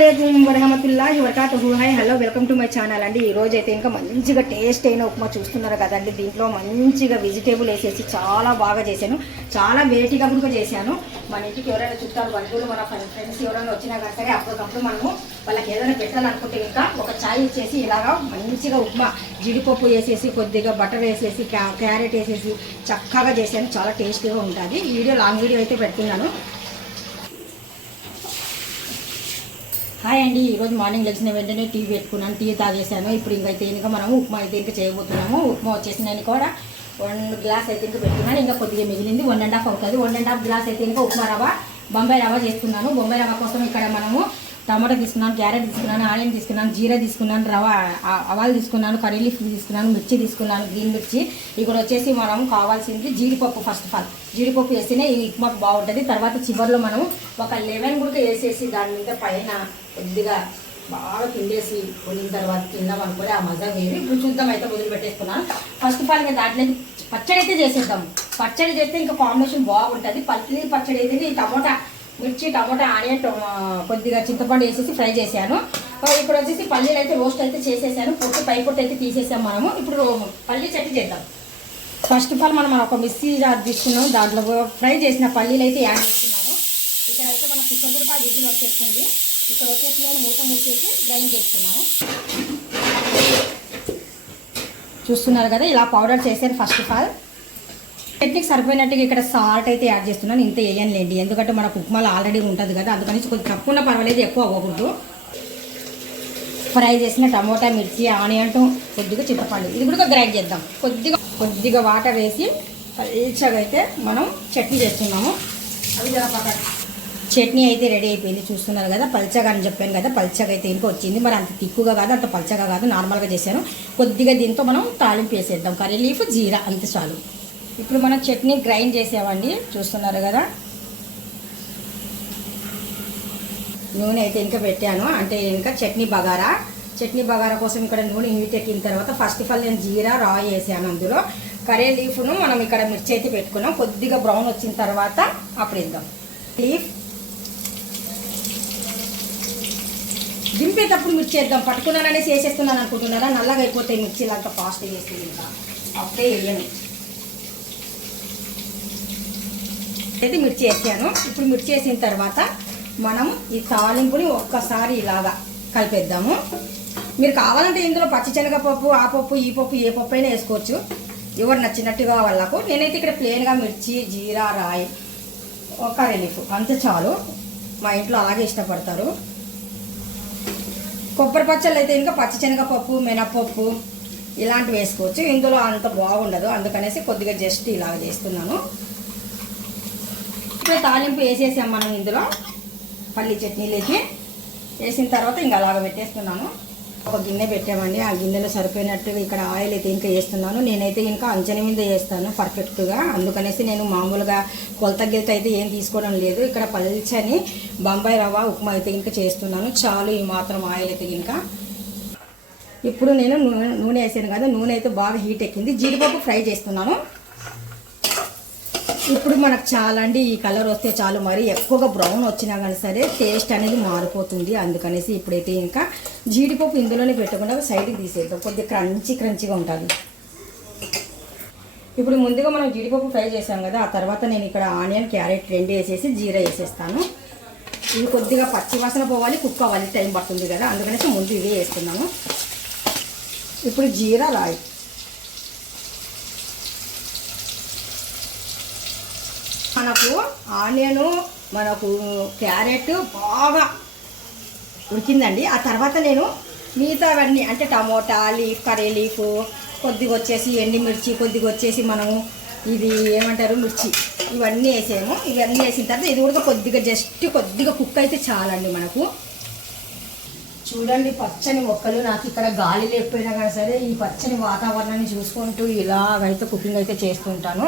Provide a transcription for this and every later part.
వరహమతుల్లాహి వబరకాతుహు. Hi hello welcome to my channel అండి. ఈ రోజు అయితే ఇంకా మంచిగా టేస్ట్ అయిన ఉప్మా చూస్తున్నారు కదండి. దీంట్లో మంచిగా వెజిటేబుల్ వేసేసి చాలా బాగా చేశాను. చాలా వెరైటీగా కూడా చేశాను. మన ఇంటికి ఎవరైనా చుట్టాలు బంధువులు మన ఫ్రెండ్స్ ఎవరైనా వచ్చినా కానీ సరే అప్పటికప్పుడు మనము వాళ్ళకి ఏదైనా పెట్టాలనుకుంటే ఇంకా ఒక ఛాయ్ ఇచ్చేసి ఇలాగా మంచిగా ఉప్మా జీడిపప్పు వేసేసి కొద్దిగా బటర్ వేసేసి క్యారెట్ వేసేసి చక్కగా చేశాను. చాలా టేస్టీగా ఉంటుంది. ఈ వీడియో లాంగ్ వీడియో అయితే పెడుతున్నాను. హాయ్ అండి. ఈరోజు మార్నింగ్ లేచిన వెంటనే టీ పెట్టుకున్నాను, టీ తాగేసాను. ఇప్పుడు ఇంకైతే ఇంకా మనము ఉప్మా అయితే ఇంకా చేయబోతున్నాము. ఉప్మా వచ్చేసి నేను కూడా 1 గ్లాస్ అయితే ఇంకా పెట్టుకున్నాను. ఇంకా కొద్దిగా మిగిలింది 1.5 అవుతుంది. 1.5 గ్లాస్ అయితే ఇంకా ఉప్మా రవ్వ బొంబాయి రవ్వ చేస్తున్నాను. బొంబాయి రవ్వ కోసం ఇక్కడ మనము టమాటా తీసుకున్నాను, క్యారెట్ తీసుకున్నాను, ఆనియన్ తీసుకున్నాను, జీరా తీసుకున్నాను, రవ్వ ఆవాలు తీసుకున్నాను, కర్రీ లీఫ్ తీసుకున్నాను, మిర్చి తీసుకున్నాను, గ్రీన్ మిర్చి. ఇక్కడ వచ్చేసి మనం కావాల్సింది జీడిపప్పు. ఫస్ట్ ఆఫ్ ఆల్ జీడిపప్పు వేస్తేనే ఈ ఉప్మాకు బాగుంటుంది. తర్వాత చివరిలో మనం ఒక లెమన్ కూడా వేసేసి దాని మీద పైన కొద్దిగా బాగా పిండేసి కొనిన తర్వాత తిన్నాం అనుకోని ఆ మజా వేరు. ఇప్పుడు చూద్దాం అయితే మొదలు పెట్టేస్తున్నాను. ఫస్ట్ ఆఫ్ ఆల్ ఇంకా దాంట్లో పచ్చడి అయితే చేసేద్దాం. పచ్చడి చేస్తే ఇంకా కాంబినేషన్ బాగుంటుంది. పల్లి పచ్చడి అయితే టమోటా మిర్చి, టమోటా, ఆనియన్, కొద్దిగా చింతపండు వేసేసి ఫ్రై చేశాను. ఇప్పుడు వచ్చేసి పల్లీలు అయితే రోస్ట్ అయితే చేసేసాను. పొట్టు అయితే తీసేసాం మనము. ఇప్పుడు పల్లీ చట్నీ చేద్దాం. ఫస్ట్ ఆఫ్ ఆల్ మనం ఒక మిక్సీ జార్ తీసుకున్నాం. దాంట్లో ఫ్రై చేసిన పల్లీలు అయితే యాడ్ చేస్తున్నాను. ఇక్కడ అయితే మన కుక్కర్ కూడా విజిల్ వచ్చేస్తుంది. ఇక్కడ వచ్చేసి నేను మూత మూసేసి గ్రైండ్ చేస్తున్నాను. చూస్తున్నారు కదా, ఇలా పౌడర్ చేశాను. ఫస్ట్ ఆఫ్ ఆల్ చట్నీకి సరిపోయినట్టుగా ఇక్కడ సాల్ట్ అయితే యాడ్ చేస్తున్నాను. ఇంత వేయనులేండి, ఎందుకంటే మనకు ఉప్మాలో ఆల్రెడీ ఉంటుంది కదా, అందుకని కొంచెం తక్కువ పర్వాలేదు, ఎక్కువ అవ్వకూడదు. ఫ్రై చేసిన టమోటా, మిర్చి, ఆనియన్, కొద్దిగా చింతపండు ఇది కూడా గ్రైండ్ చేద్దాం. కొద్దిగా వాటర్ వేసి పల్చగా అయితే మనం చట్నీ చేస్తున్నాము. అవి చట్నీ అయితే రెడీ అయిపోయింది. చూస్తున్నారు కదా, పల్చగా అని చెప్పాను కదా, పల్చగా అయితే ఇంకా వచ్చింది. మరి అంత తిక్కుగా కాదు, అంత పల్చగా కాదు, నార్మల్గా చేశాను. కొద్దిగా దీంతో మనం తాలింపు వేసేద్దాం. కర్రీ లీఫ్, జీరా, అంతే చాలు. ఇప్పుడు మనం చట్నీ గ్రైండ్ చేసామండి. చూస్తున్నారు కదా, నూనె అయితే ఇంకా పెట్టాను. అంటే ఇంకా చట్నీ బగారా కోసం ఇక్కడ నూనె హీట్ ఎక్కిన తర్వాత ఫస్ట్ ఆఫ్ ఆల్ నేను జీరా రా వేసాను. అందులో కర్రీ లీఫ్ను మనం ఇక్కడ మిర్చి అయితే పెట్టుకున్నాం. కొద్దిగా బ్రౌన్ వచ్చిన తర్వాత అప్పుడు ఇద్దాం. లీఫ్ దింపేటప్పుడు మిర్చి వేద్దాం. పట్టుకున్నాననేసి వేసేస్తున్నాను అనుకుంటున్నారా? నల్లగా అయిపోతాయి మిర్చిలు, అంత ఫాస్ట్ వేస్తుంది. ఇంకా అప్పుడే వేయను అయితే మిర్చి వేసాను. ఇప్పుడు మిర్చి వేసిన తర్వాత మనం ఈ తాలింపుని ఒక్కసారి ఇలాగా కలిపేద్దాము. మీరు కావాలంటే ఇందులో పచ్చిశనగపప్పు, ఆ పప్పు, ఈ పప్పు, ఏ పప్పు అయినా వేసుకోవచ్చు, ఎవరు నచ్చినట్టుగా వాళ్ళకు. నేనైతే ఇక్కడ ప్లెయిన్గా మిర్చి, జీరా, రాయి, కర్రీ లీఫ్ అంతే చాలు. మా ఇంట్లో అలాగే ఇష్టపడతారు. కొబ్బరి పచ్చళ్ళు అయితే ఇంకా పచ్చిశనగపప్పు, మినపప్పు ఇలాంటివి వేసుకోవచ్చు. ఇందులో అంత బాగుండదు, అందుకనేసి కొద్దిగా జస్ట్ ఇలాగ చేస్తున్నాను. ఇప్పుడు తాలింపు వేసేసాం మనం. ఇందులో పల్లి చట్నీలోకి వేసిన తర్వాత ఇంకా అలాగ పెట్టేస్తున్నాను. ఒక గిన్నె పెట్టామండి. ఆ గిన్నెలో సరిపోయినట్టుగా ఇక్కడ ఆయిల్ అయితే ఇంకా వేస్తున్నాను. నేనైతే ఇంకా అంచనా మీద వేస్తాను పర్ఫెక్ట్గా, అందుకనేసి నేను మామూలుగా కొలత గిలత అయితే ఏం తీసుకోవడం లేదు. ఇక్కడ పల్చని బొంబాయి రవ్వ ఉప్మా అయితే ఇంకా చేస్తున్నాను. చాలు ఈ మాత్రం ఆయిల్ అయితే ఇంకా. ఇప్పుడు నేను నూనె వేసాను కదా, నూనె అయితే బాగా హీట్ ఎక్కింది. జీడిపప్పు ఫ్రై చేస్తున్నాను. ఇప్పుడు మనకు చాలా అండి ఈ కలర్ వస్తే చాలు. మరి ఎక్కువగా బ్రౌన్ వచ్చినా కానీ సరే టేస్ట్ అనేది మారిపోతుంది. అందుకనేసి ఇప్పుడైతే ఇంకా జీడిపప్పు ఇందులోనే పెట్టకుండా సైడ్కి తీసేద్దాం. కొద్దిగా క్రంచీగా ఉంటుంది. ఇప్పుడు ముందుగా మనం జీడిపప్పు ఫ్రై చేసాం కదా, ఆ తర్వాత నేను ఇక్కడ ఆనియన్, క్యారెట్ 2 వేసేసి జీరా వేసేస్తాను. ఇవి కొద్దిగా పచ్చివాసన పోవాలి, కుక్ అవ్వాలి, టైం పడుతుంది కదా, అందుకనేసి ముందు ఇవే వేస్తున్నాను. ఇప్పుడు జీరా, రాయి, మనకు ఆనియను, మనకు క్యారెట్ బాగా ఉడికిందండి. ఆ తర్వాత నేను మిగతావన్నీ అంటే టమోటా, లీఫ్, కర్రీ లీఫ్, కొద్దిగా వచ్చేసి ఎండుమిర్చి, కొద్దిగా వచ్చేసి మనము ఇది ఏమంటారు మిర్చి, ఇవన్నీ వేసాము. ఇవన్నీ వేసిన తర్వాత ఇది కూడా కొద్దిగా కుక్ అయితే చాలండి మనకు. చూడండి, పచ్చని మొక్కలు. నాకు ఇక్కడ గాలి లేకపోయినా కానీ సరే ఈ పచ్చని వాతావరణాన్ని చూసుకుంటూ ఇలాగైతే కుకింగ్ అయితే చేస్తుంటాను.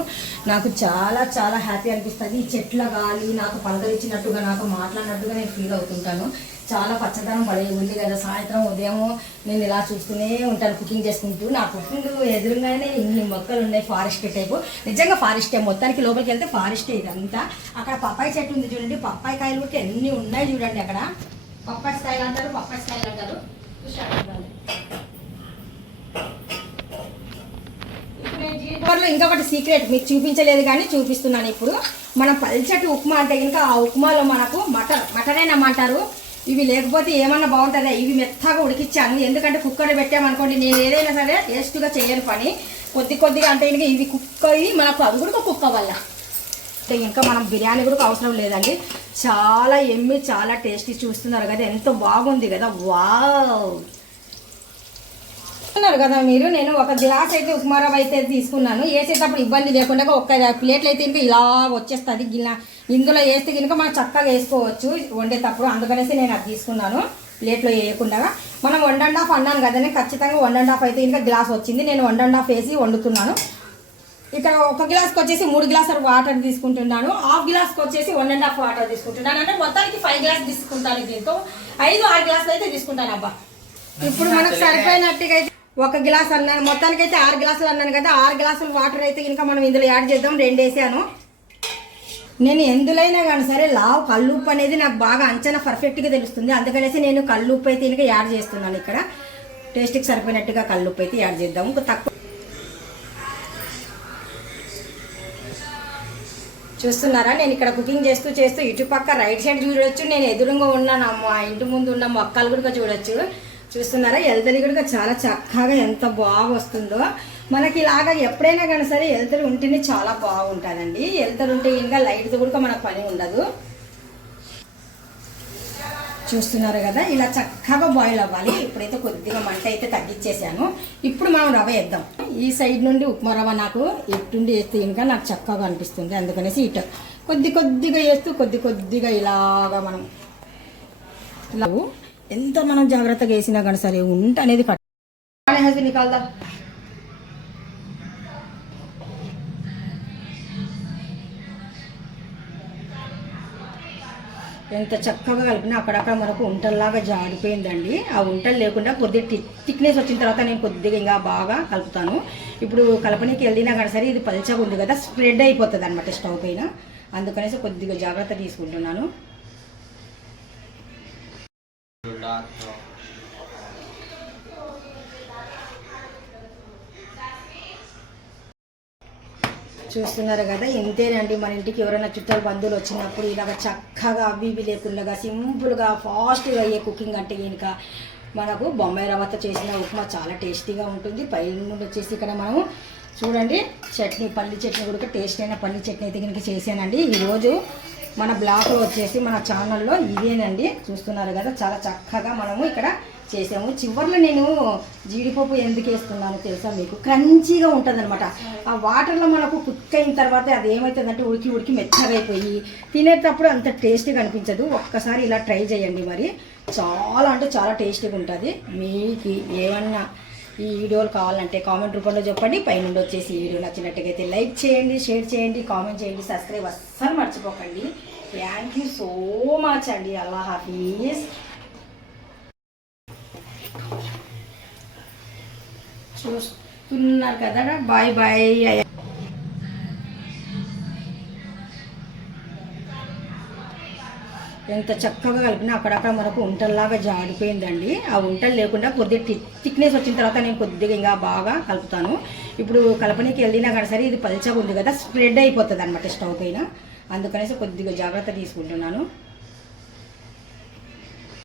నాకు చాలా చాలా హ్యాపీ అనిపిస్తుంది. ఈ చెట్ల గాలి నాకు పలకరించినట్టుగా, నాకు మాట్లాడినట్టుగా నేను ఫీల్ అవుతుంటాను. చాలా పచ్చదనం పడే ఉంది కదా. సాయంత్రం ఉదయం నేను ఇలా చూస్తూనే ఉంటాను కుకింగ్ చేసుకుంటూ. నా కుకింగ్ ఎదురుగానే ఇన్ని మొక్కలు ఉన్నాయి, ఫారెస్ట్ టైపు. నిజంగా ఫారెస్టే, మొత్తానికి లోపలికి వెళ్తే ఫారెస్టే ఇదంతా. అక్కడ పప్పాయి చెట్టు ఉంది చూడండి, పప్పాయి కాయలు కూడా ఎన్ని ఉన్నాయి చూడండి అక్కడ. పప్పర్ స్టైల్ అంటారు, పప్పర్ స్టైల్ అంటారు. ఇంకొకటి సీక్రెట్ మీకు చూపించలేదు కానీ చూపిస్తున్నాను ఇప్పుడు. మనం పల్చటి ఉప్మా అంటే ఇంకా ఆ ఉప్మాలో మనకు మటరేనమ్మంటారు. ఇవి లేకపోతే ఏమన్నా బాగుంటుందా? ఇవి మెత్తగా ఉడికిచ్చాను. ఎందుకంటే కుక్కర్ పెట్టామనుకోండి, నేను ఏదైనా సరే టేస్ట్గా చేయను పని. కొద్దిగా అంటే ఇంకా ఇవి కుక్ అయ్యి మనకు అది కూడా కుక్క వల్ల అంటే ఇంకా మనం బిర్యానీ కూడా అవసరం లేదండి. చాలా ఎమ్మి, చాలా టేస్టీ. చూస్తున్నారు కదా ఎంత బాగుంది కదా. వావ్ చూస్తున్నారు కదా మీరు. నేను ఒక గ్లాస్ అయితే ఉప్మా రవ్వ అయితే తీసుకున్నాను. వేసేటప్పుడు ఇబ్బంది లేకుండా ఒక్క ప్లేట్లు అయితే ఇంకా ఇలా వచ్చేస్తుంది. ఇందులో వేస్తే కనుక మనం చక్కగా వేసుకోవచ్చు వండేటప్పుడు. అందుకనేసి నేను అది తీసుకున్నాను ప్లేట్లో వేయకుండా. మనం 1.5 అన్నాను కదండి, ఖచ్చితంగా 1.5 అయితే ఇంకా గ్లాస్ వచ్చింది. నేను 1.5 వేసి వండుతున్నాను. ఇక్కడ ఒక గ్లాస్కి వచ్చేసి 3 గ్లాసులు వాటర్ తీసుకుంటున్నాను. హాఫ్ గ్లాస్కి వచ్చేసి 1.5 వాటర్ తీసుకుంటున్నాను. అంటే మొత్తానికి 5 గ్లాస్ తీసుకుంటాను. దీంతో 5-6 గ్లాసులు అయితే తీసుకుంటాను అబ్బా. ఇప్పుడు మనకు సరిపోయినట్టుగా అయితే ఒక గ్లాస్ అన్నాను, మొత్తానికైతే 6 గ్లాసులు అన్నాను కదా. 6 గ్లాసులు వాటర్ అయితే ఇంకా మనం ఇందులో యాడ్ చేద్దాం. 2 వేసాను. నేను ఎందులైనా కానీ సరే కల్లుప్పు అనేది నాకు బాగా అంచనా పర్ఫెక్ట్గా తెలుస్తుంది. అందుకనేసి నేను కల్లుప్పు అయితే ఇంకా యాడ్ చేస్తున్నాను. ఇక్కడ టేస్ట్కి సరిపోయినట్టుగా కల్లుప్పు అయితే యాడ్ చేద్దాం. తక్కువ చూస్తున్నారా, నేను ఇక్కడ కుకింగ్ చేస్తూ ఇటుపక్క రైట్ సైడ్ చూడొచ్చు. నేను ఎదురుగా ఉన్నాను, మా ఇంటి ముందు ఉన్న మొక్కలు కూడా చూడొచ్చు. చూస్తున్నారా, ఎల్తరి కూడా చాలా చక్కగా ఎంత బాగా వస్తుందో. మనకి ఇలాగా ఎప్పుడైనా కానీ సరే ఎల్తరి ఉంటేనే చాలా బాగుంటుందండి. ఎల్తరి ఉంటే ఇంకా లైట్తో కూడా మనకు పని ఉండదు. చూస్తున్నారు కదా, ఇలా చక్కగా బాయిల్ అవ్వాలి. ఇప్పుడైతే కొద్దిగా మంట అయితే తగ్గించేసాను. ఇప్పుడు మనం రవ్వ వేద్దాం. ఈ సైడ్ నుండి ఉప్మా రవ్వ నాకు ఇటుండి వేస్తే ఇంకా నాకు చక్కగా అనిపిస్తుంది. అందుకనేసి ఇటు కొద్దిగా వేస్తూ కొద్దిగా ఇలాగా మనం ఇలా ఎంత మనం జాగ్రత్తగా వేసినా కానీ సరే ఉంట అనేది కట్ నికాల్దా. ఎంత చక్కగా కలిపినా అక్కడక్కడ మనకు ఉంటల్లాగా జాడిపోయిందండి. ఆ ఉంటలు లేకుండా కొద్దిగా థిక్నెస్ వచ్చిన తర్వాత నేను కొద్దిగా ఇంకా బాగా కలుపుతాను. ఇప్పుడు కలపనికి వెళ్ళినా కానీ సరే ఇది పల్చగా ఉంది కదా, స్ప్రెడ్ అయిపోతుంది అనమాట స్టవ్ పైన. అందుకనేసి కొద్దిగా జాగ్రత్త తీసుకుంటున్నాను. చూస్తున్నారు కదా, ఇంతేనండి. మన ఇంటికి ఎవరైనా చుట్టాలు బంధువులు వచ్చినప్పుడు ఇలాగ చక్కగా అవి లేకుండా సింపుల్గా ఫాస్ట్గా అయ్యే కుకింగ్ అంటే ఇంకా మనకు బొంబాయి రవ్వతో చేసిన ఉప్మా చాలా టేస్టీగా ఉంటుంది. పై నుండి వచ్చేసి ఇక్కడ మనము చూడండి చట్నీ, పల్లి చట్నీ కూడా టేస్ట్ అయిన పల్లి చట్నీ అయితే కనుక చేశానండి. ఈరోజు మన బ్లాగ్లో వచ్చేసి మన ఛానల్లో ఇదేనండి. చూస్తున్నారు కదా, చాలా చక్కగా మనము ఇక్కడ చేసాము. చివరిలో నేను జీడిపప్పు ఎందుకు వేస్తున్నాను తెలుసా మీకు? క్రంచీగా ఉంటుంది అనమాట. ఆ వాటర్లో మనకు కుక్ అయిన తర్వాత అది ఏమవుతుందంటే ఉడికి మెత్తగా అయిపోయి తినేటప్పుడు అంత టేస్టీగా అనిపించదు. ఒక్కసారి ఇలా ట్రై చేయండి. మరి చాలా అంటే చాలా టేస్టీగా ఉంటుంది. మీకు ఏమన్నా ఈ వీడియోలు కావాలంటే కామెంట్ రూపంలో చెప్పండి. పైనుండి వచ్చేసి ఈ వీడియో నచ్చినట్టుగా అయితే లైక్ చేయండి, షేర్ చేయండి, కామెంట్ చేయండి, సబ్స్క్రైబ్ అస్సలు మర్చిపోకండి. థ్యాంక్ యూ సో మచ్ అండి. అల్లా హాఫీజ్. చూస్తున్నారు కదా, బాయ్ బాయ్. ఎంత చక్కగా కలిపినా అక్కడక్కడ మనకు ఉంటల్లాగా జాడిపోయిందండి. ఆ ఉంటలు లేకుండా కొద్దిగా థిక్నెస్ వచ్చిన తర్వాత నేను కొద్దిగా ఇంకా బాగా కలుపుతాను. ఇప్పుడు కలపనికి వెళ్ళినా కానీ సరే ఇది పల్చగా ఉంది కదా, స్ప్రెడ్ అయిపోతుంది అనమాట స్టవ్ పైన. అందుకనేసి కొద్దిగా జాగ్రత్త తీసుకుంటున్నాను.